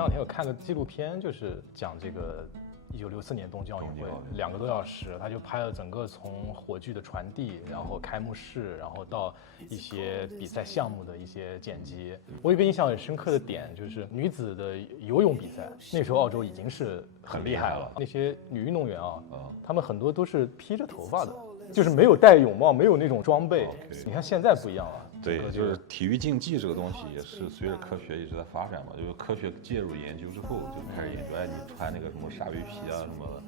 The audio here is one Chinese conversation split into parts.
前两天有看个纪录片，就是讲这个1964年东京奥运会2个多小时，他就拍了整个从火炬的传递，然后开幕式，然后到一些比赛项目的一些剪辑。我有一个印象很深刻的点，就是女子的游泳比赛，那时候澳洲已经是很厉害了。那些女运动员啊，她们很多都是披着头发的，就是没有戴泳帽，没有那种装备。你看现在不一样了。对，就是体育竞技这个东西也是随着科学一直在发展嘛，就是科学介入研究之后，就开始研究，哎，你穿那个什么鲨鱼皮啊什么的，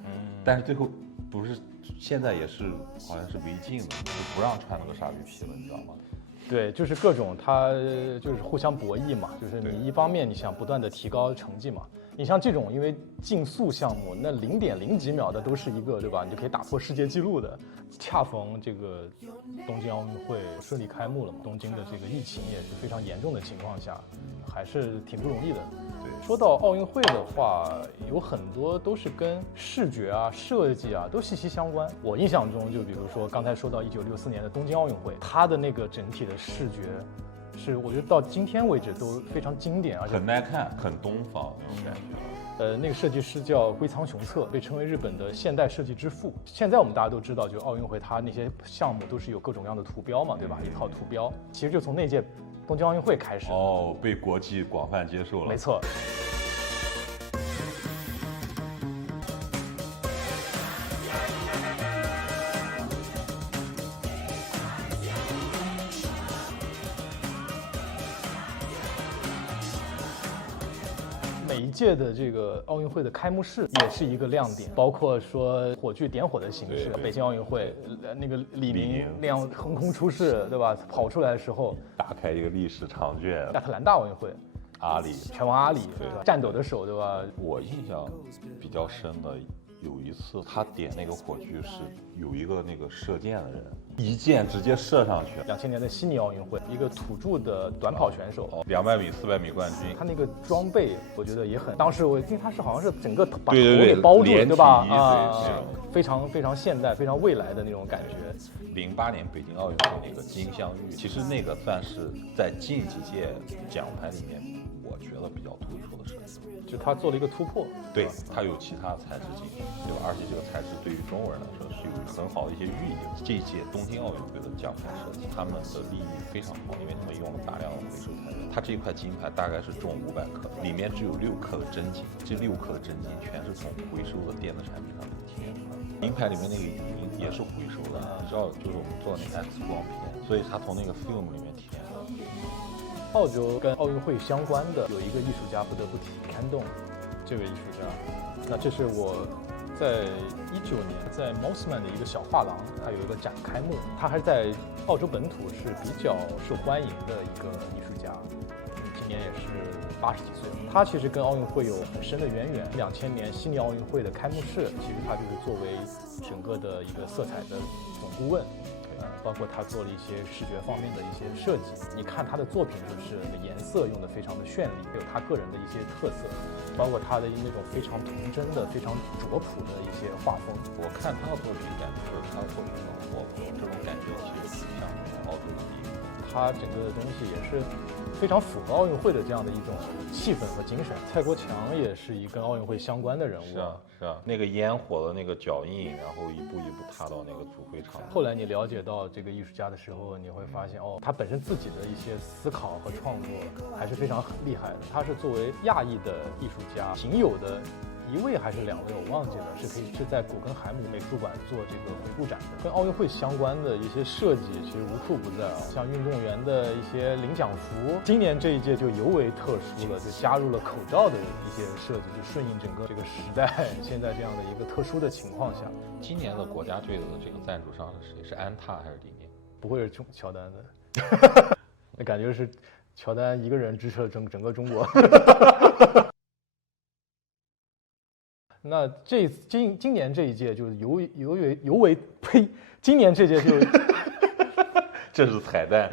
但是最后不是现在也是好像是违禁的，就不让穿那个鲨鱼皮了，你知道吗？对，就是各种它就是互相博弈嘛，就是你一方面你想不断的提高成绩嘛，你像这种因为竞速项目，那0.0几秒的都是一个，对吧？你就可以打破世界纪录的。恰逢这个东京奥运会顺利开幕了嘛，东京的这个疫情也是非常严重的情况下，还是挺不容易的。对，说到奥运会的话，有很多都是跟视觉啊、设计啊都息息相关。我印象中，就比如说刚才说到1964年的东京奥运会，它的那个整体的视觉是我觉得到今天为止都非常经典，而且很耐看，很东方那种感觉。那个设计师叫龟仓雄策，被称为日本的现代设计之父。现在我们大家都知道，就奥运会它那些项目都是有各种各样的图标嘛，对吧？一套图标，其实就从那届东京奥运会开始被国际广泛接受了。没错。每一届的这个奥运会的开幕式也是一个亮点，包括说火炬点火的形式。北京奥运会那个李宁那样横空出世，对吧？跑出来的时候，打开一个历史长卷。亚特兰大奥运会，阿里拳王阿里，对吧？颤抖的手，对吧？我印象比较深的有一次，他点那个火炬是有一个那个射箭的人，一箭直接射上去。2000年的悉尼奥运会，一个土著的短跑选手，200米、400米冠军，他那个装备我觉得也很，当时我因为他是好像是整个把头给包住了，对吧？非常非常现代、非常未来的那种感觉。08年北京奥运会那个金镶玉，其实那个算是在近几届奖牌里面，我觉得比较突出的设计。就他做了一个突破，对，他有其他材质进行，对吧？而且这个材质对于中国人来说是有很好的一些寓意的。这一届东京奥运会的奖牌设计，他们的利益非常好，因为他们用了大量的回收材料。它这一块金牌大概是重500克，里面只有6克的真金，这6克的真金全是从回收的电子产品上面提炼出来的。银牌里面那个银也是回收的，你知道，就是我们做那个 X 光片，所以它从那个 film 里面提炼出来的。澳洲跟奥运会相关的有一个艺术家不得不提，Ken Dong这位艺术家。那这是我在19年在 Mosman 的一个小画廊，它有一个展开幕，他还是在澳洲本土是比较受欢迎的一个艺术家，今年也是80几岁了。他其实跟奥运会有很深的渊源。2000年悉尼奥运会的开幕式，其实他就是作为整个的一个色彩的总顾问。包括他做了一些视觉方面的一些设计，你看他的作品就是颜色用的非常的绚丽，还有他个人的一些特色，包括他的那种非常童真的、非常拙朴的一些画风。我看他的作品，感觉就是他的作品很活泼，这种感觉其实挺像澳洲的第一。他整个的东西也是非常符合奥运会的这样的一种气氛和精神。蔡国强也是一跟奥运会相关的人物。是啊，那个烟火的那个脚印，然后一步一步踏到那个主会场。后来你了解到这个艺术家的时候，你会发现他本身自己的一些思考和创作还是非常厉害的。他是作为亚裔的艺术家，仅有的1位还是2位，我忘记了，是在古根海姆美术馆做这个回顾展的。跟奥运会相关的一些设计其实无处不在啊，像运动员的一些领奖服，今年这一届就尤为特殊了，就加入了口罩的一些设计，就顺应整个这个时代现在这样的一个特殊的情况下。今年的国家队的这个赞助商是谁？是安踏还是李宁？不会是乔丹的，那感觉是乔丹一个人支撑了整个中国。那今年这一届就是尤为呸，今年这届就这是彩蛋。